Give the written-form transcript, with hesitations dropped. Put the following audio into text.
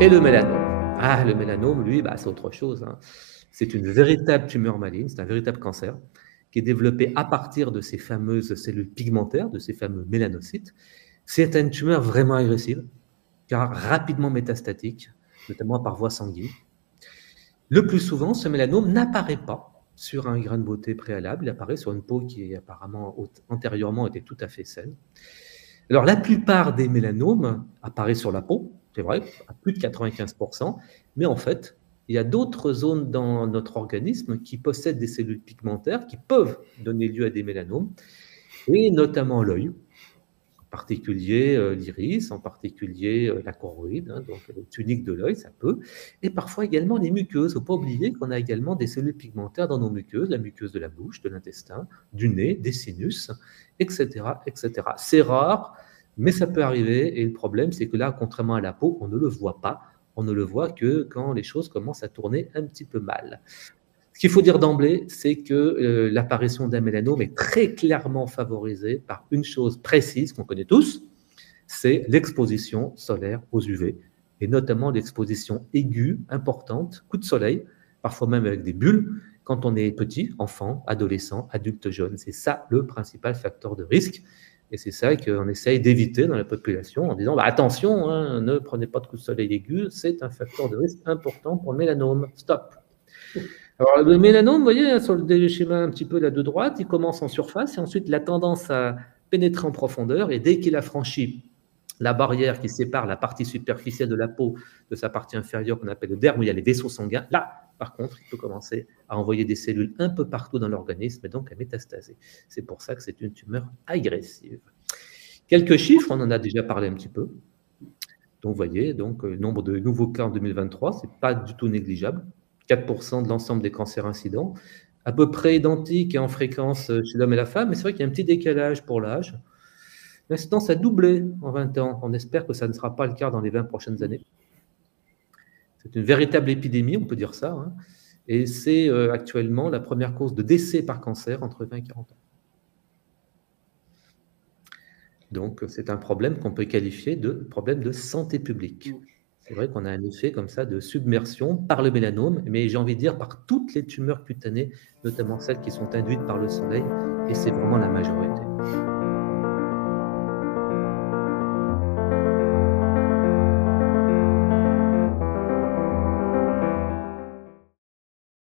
Et le mélanome. Ah, le mélanome, lui, bah, c'est autre chose, hein. C'est une véritable tumeur maligne, c'est un véritable cancer qui est développé à partir de ces fameuses cellules pigmentaires, de ces fameux mélanocytes. C'est une tumeur vraiment agressive, car rapidement métastatique, notamment par voie sanguine. Le plus souvent, ce mélanome n'apparaît pas sur un grain de beauté préalable, il apparaît sur une peau qui apparemment antérieurement était tout à fait saine. Alors la plupart des mélanomes apparaissent sur la peau, c'est vrai, à plus de 95%, mais en fait, il y a d'autres zones dans notre organisme qui possèdent des cellules pigmentaires qui peuvent donner lieu à des mélanomes, et notamment l'œil, en particulier l'iris, en particulier la choroïde, hein, donc le tunique de l'œil, ça peut, et parfois également les muqueuses. Il ne faut pas oublier qu'on a également des cellules pigmentaires dans nos muqueuses, la muqueuse de la bouche, de l'intestin, du nez, des sinus, etc., etc. C'est rare, mais ça peut arriver, et le problème, c'est que là, contrairement à la peau, on ne le voit pas, on ne le voit que quand les choses commencent à tourner un petit peu mal. Ce qu'il faut dire d'emblée, c'est que l'apparition d'un mélanome est très clairement favorisée par une chose précise qu'on connaît tous, c'est l'exposition solaire aux UV, et notamment l'exposition aiguë, importante, coup de soleil, parfois même avec des bulles, quand on est petit, enfant, adolescent, adulte jeune. C'est ça le principal facteur de risque, et c'est ça qu'on essaye d'éviter dans la population en disant bah, attention, hein, ne prenez pas de coup de soleil aigu, c'est un facteur de risque important pour le mélanome. Stop. Alors, le mélanome, vous voyez, hein, sur le schéma un petit peu là de droite, il commence en surface et ensuite il a tendance à pénétrer en profondeur. Et dès qu'il a franchi la barrière qui sépare la partie superficielle de la peau de sa partie inférieure qu'on appelle le derme, où il y a les vaisseaux sanguins, là, par contre, il peut commencer à envoyer des cellules un peu partout dans l'organisme et donc à métastaser. C'est pour ça que c'est une tumeur agressive. Quelques chiffres, on en a déjà parlé un petit peu. Donc, vous voyez, donc, le nombre de nouveaux cas en 2023, ce n'est pas du tout négligeable. 4% de l'ensemble des cancers incidents, à peu près identique en fréquence chez l'homme et la femme, mais c'est vrai qu'il y a un petit décalage pour l'âge. L'incidence a doublé en 20 ans. On espère que ça ne sera pas le cas dans les 20 prochaines années. C'est une véritable épidémie, on peut dire ça, hein, et c'est actuellement la première cause de décès par cancer entre 20 et 40 ans. Donc, c'est un problème qu'on peut qualifier de problème de santé publique. C'est vrai qu'on a un effet comme ça de submersion par le mélanome, mais j'ai envie de dire par toutes les tumeurs cutanées, notamment celles qui sont induites par le soleil, et c'est vraiment la majorité.